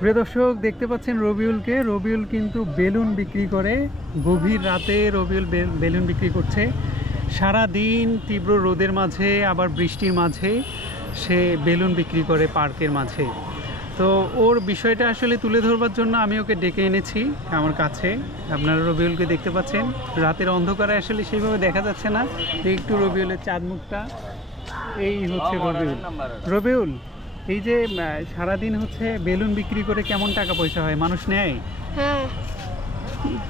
প্রিয় দর্শক দেখতে পাচ্ছেন রবিউলকে। রবিউল কিন্তু বেলুন বিক্রি করে, গভীর রাতে রবিউল বেলুন বিক্রি করছে। সারা দিন তীব্র রোদের মাঝে আবার বৃষ্টির মাঝে সে বেলুন বিক্রি করে পার্কের মাঝে। তো ওর বিষয়টা আসলে তুলে ধরবার জন্য আমি ওকে ডেকে এনেছি আমার কাছে। আপনারা রবিউলকে দেখতে পাচ্ছেন, রাতের অন্ধকারে আসলে সেইভাবে দেখা যাচ্ছে না। একটু রবিউলের চাঁদ মুখটা, এই হচ্ছে রবিউল। রবিউল, এই যে সারাদিন হচ্ছে বেলুন বিক্রি করে কেমন টাকা পয়সা হয়, মানুষ নেয়? হ্যাঁ।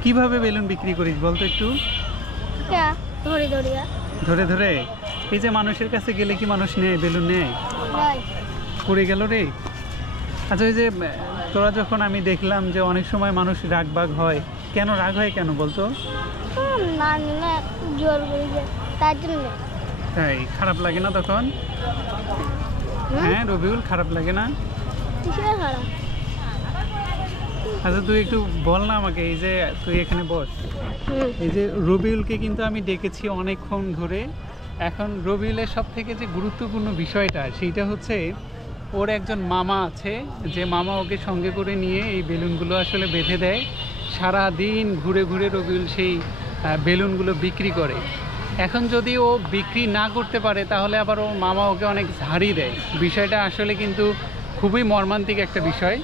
কিভাবে বেলুন বিক্রি করিস বলতো একটু? ধরে ধরে ধরে। এই যে মানুষের কাছে গেলে কি মানুষ নেয়, বেলুন নেয়? পড়ে গেল রে। আচ্ছা, ওই যে তোরা যখন আমি দেখলাম যে অনেক সময় মানুষ রাগবাগ হয়, কেন রাগ হয় কেন বলতো? তাই খারাপ লাগে না তখন? হ্যাঁ রবিউল, খারাপ লাগে না? আচ্ছা তুই একটু বল না আমাকে, এই যে তুই এখানে বস। এই যে রবিউলকে কিন্তু আমি ডেকেছি অনেকক্ষণ ধরে। এখন রবিউলের সব থেকে যে গুরুত্বপূর্ণ বিষয়টা সেইটা হচ্ছে ওর একজন মামা আছে, যে মামা ওকে সঙ্গে করে নিয়ে এই বেলুনগুলো আসলে বেঁধে দেয়। সারা দিন ঘুরে ঘুরে রবিউল সেই বেলুনগুলো বিক্রি করে। এখন যদি ও বিক্রি না করতে পারে তাহলে আবার ওর মামা ওকে অনেক ঝাড়ি দেয়। বিষয়টা আসলে কিন্তু খুবই মর্মান্তিক একটা বিষয়।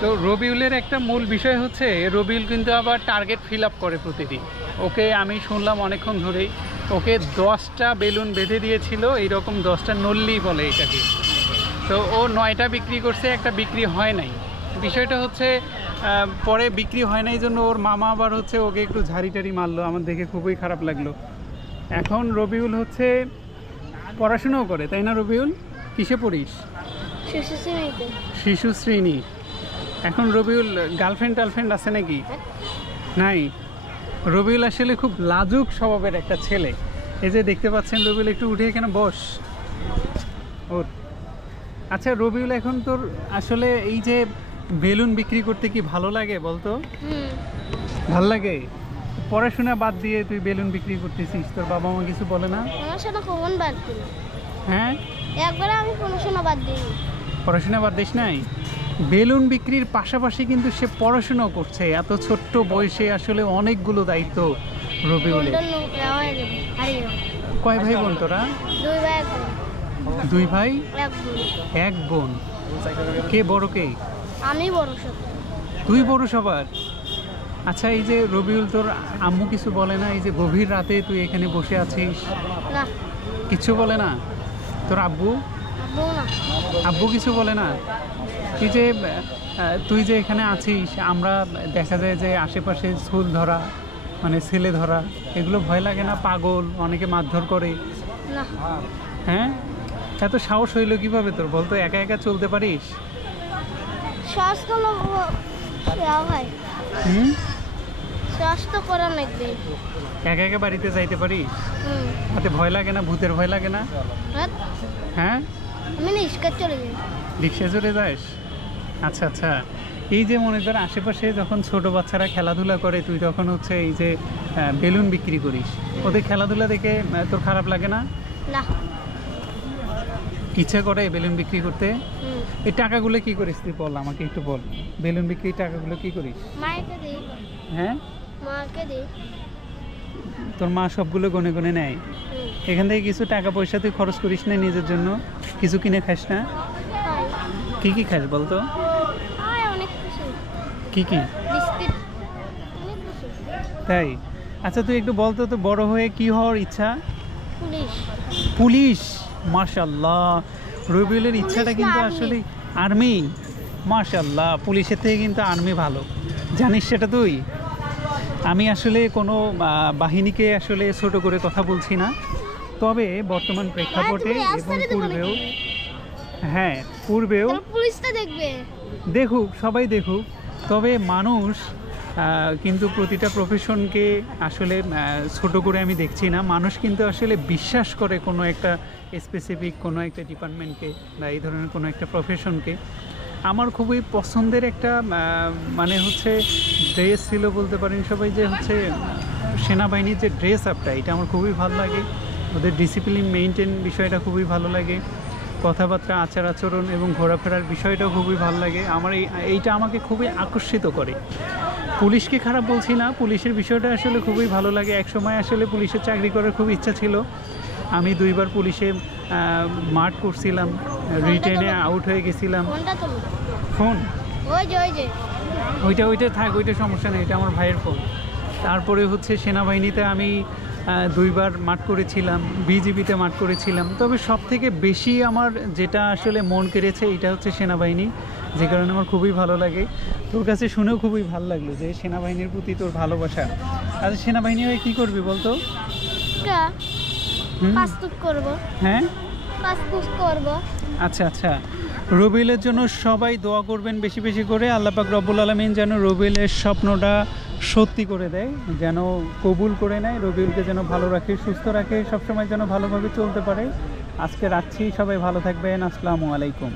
তো রবিউলের একটা মূল বিষয় হচ্ছে রবিউল কিন্তু আবার টার্গেট ফিল আপ করে প্রতিদিন। ওকে আমি শুনলাম অনেকক্ষণ ধরেই ওকে 10টা বেলুন বেঁধে দিয়েছিল, এইরকম 10টা নল্লি বলে এটাকে। তো ও 9টা বিক্রি করছে, একটা বিক্রি হয় নাই। বিষয়টা হচ্ছে পরে বিক্রি হয় নাই জন্য ওর মামা আবার হচ্ছে ওকে একটু ঝাড়ি টাড়ি মারলো, আমার দেখে খুবই খারাপ লাগলো। এখন রবিউল হচ্ছে পড়াশোনাও করে, তাই না রবিউল? কিসে পড়িস? শিশু শ্রেণী। এখন রবিউল গার্লফ্রেন্ড আছে নাকি? নাই। রবিউল আসলে খুব লাজুক স্বভাবের একটা ছেলে। এই যে দেখতে পাচ্ছেন রবিউল, একটু উঠে এখানে বস। ওর আচ্ছা রবিউল, এখন তোর আসলে এই যে বেলুন বিক্রি করতে কি ভালো লাগে বলতো? ভালো লাগে। পড়াশোনা বাদ দিয়ে তুই বেলুন বিক্রি করতেছিস, তোর বাবা মা কিছু বলে না? হ্যাঁ, একবার আমি পড়াশোনা বাদ দিই। পড়াশোনা বাদ দিস নাই? বেলুন বিক্রির পাশাপাশি কিন্তু সে পড়াশোনাও করছে। এত ছোট্ট বয়সে আসলে অনেকগুলো দায়িত্ব রবিউলের। কয় ভাই বোন তোরা? দুই ভাই এক বোন। কে বড় কে? আমি বড় সব। তুই বড় সবার? আচ্ছা, এই যে রবিউল, তোর আম্মু কিছু বলে না? এই যে গভীর রাতে তুই এখানে বসে আছিস, না কিছু বলে না? তোর আব্বু? আব্বু কিছু বলে না? এই যে তুই যে এখানে আছিস, আমরা দেখা যায় যে আশেপাশে চুল ধরা, মানে ছেলে ধরা, এগুলো ভয় লাগে না? পাগল অনেকে মারধর করে। হ্যাঁ, এত সাহস হইলো কিভাবে তোর বলতো? একা একা চলতে পারিস? একা একা বাড়িতে যাইতে পারিস? তাতে ভয় লাগে না? ভূতের ভয় লাগে না? হ্যাঁ, আমি রিক্সায় চলে যাই। রিক্সায় চলে যাস? আচ্ছা আচ্ছা। এই যে মনে কর আশেপাশে যখন ছোট বাচ্চারা খেলাধুলা করে, তুই তখন হচ্ছে এই যে বেলুন বিক্রি করিস, ওদের খেলাধুলা দেখে তোর খারাপ লাগে না? না। ইচ্ছা করে বেলুন বিক্রি করতে? এই টাকাগুলো কি করিস তুই বল আমাকে, একটু বল। বেলুন বিক্রির টাকাগুলো কি করিস? মাকে দিই। হ্যাঁ, মাকে দিই। তোর মা সবগুলো গনে গনে নেয়? এখান থেকে কিছু টাকা পয়সা তুই খরচ করিস না নিজের জন্য? কিছু কিনে খাস না? কি কি খাস বলতো? কি কি? তাই? আচ্ছা তুই একটু বলতো তো, বড় হয়ে কি হওয়ার ইচ্ছা? পুলিশ। মাশাআল্লাহ, রবিউলের ইচ্ছাটা কিন্তু আসলে আর্মি। মাশাআল্লাহ, পুলিশের থেকে কিন্তু আর্মি ভালো, জানিস সেটা তুই? আমি আসলে কোনো বাহিনীকে আসলে ছোট করে কথা বলছি না, তবে বর্তমান প্রেক্ষাপটে এবং পূর্বেও, হ্যাঁ পূর্বেও দেখুক, সবাই দেখুক, তবে মানুষ কিন্তু প্রতিটা প্রফেশনকে আসলে ছোট করে আমি দেখছি না। মানুষ কিন্তু আসলে বিশ্বাস করে কোনো একটা স্পেসিফিক কোনো একটা ডিপার্টমেন্টকে বা এই ধরনের কোনো একটা প্রফেশনকে। আমার খুবই পছন্দের একটা মানে হচ্ছে ড্রেস ছিল বলতে পারেন সবাই, যে হচ্ছে সেনাবাহিনীর যে ড্রেস আপটা, এটা আমার খুবই ভালো লাগে। ওদের ডিসিপ্লিন মেনটেন বিষয়টা খুবই ভালো লাগে। কথাবার্তা, আচার আচরণ এবং ঘোরাফেরার বিষয়টাও খুবই ভালো লাগে। আমার এইটা আমাকে খুবই আকর্ষিত করে। পুলিশকে খারাপ বলছি না, পুলিশের বিষয়টা আসলে খুবই ভালো লাগে। একসময় আসলে পুলিশের চাকরি করার খুব ইচ্ছা ছিল। আমি 2বার পুলিশে মাঠ করছিলাম, রিটেনে আউট হয়ে গেছিলাম। ফোনটা তুমি ফোন ওই যে ওইটা থাক, ওইটা সমস্যা নেই, এটা আমার ভাইয়ের ফোন। তারপরে হচ্ছে সেনাবাহিনীতে আমি 2বার মাঠ করেছিলাম, বিজিবিতে মাঠ করেছিলাম। তবে সব থেকে বেশি আমার যেটা আসলে মন কেড়েছে এটা হচ্ছে সেনাবাহিনী, যে কারণে আমার খুবই ভালো লাগে। তোর কাছে শুনেও খুবই ভালো লাগলো যে সেনাবাহিনীর প্রতি তোর ভালোবাসা। আচ্ছা, সেনাবাহিনী হয়ে কী করবি বলতো? পাসপোর্ট করব। হ্যাঁ, পাসপোর্ট করব। আচ্ছা, রবিউলের জন্য সবাই দোয়া করবেন বেশি বেশি করে। আল্লাহ পাক রব্বুল আলামিন যেন রবিউলের স্বপ্নটা সত্যি করে দেয়, যেন কবুল করে নেয়, রবিউলকে যেন ভালো রাখে, সুস্থ রাখে, সবসময় যেন ভালোভাবে চলতে পারে। আজকে রাখছি, সবাই ভালো থাকবেন। আসসালামু আলাইকুম।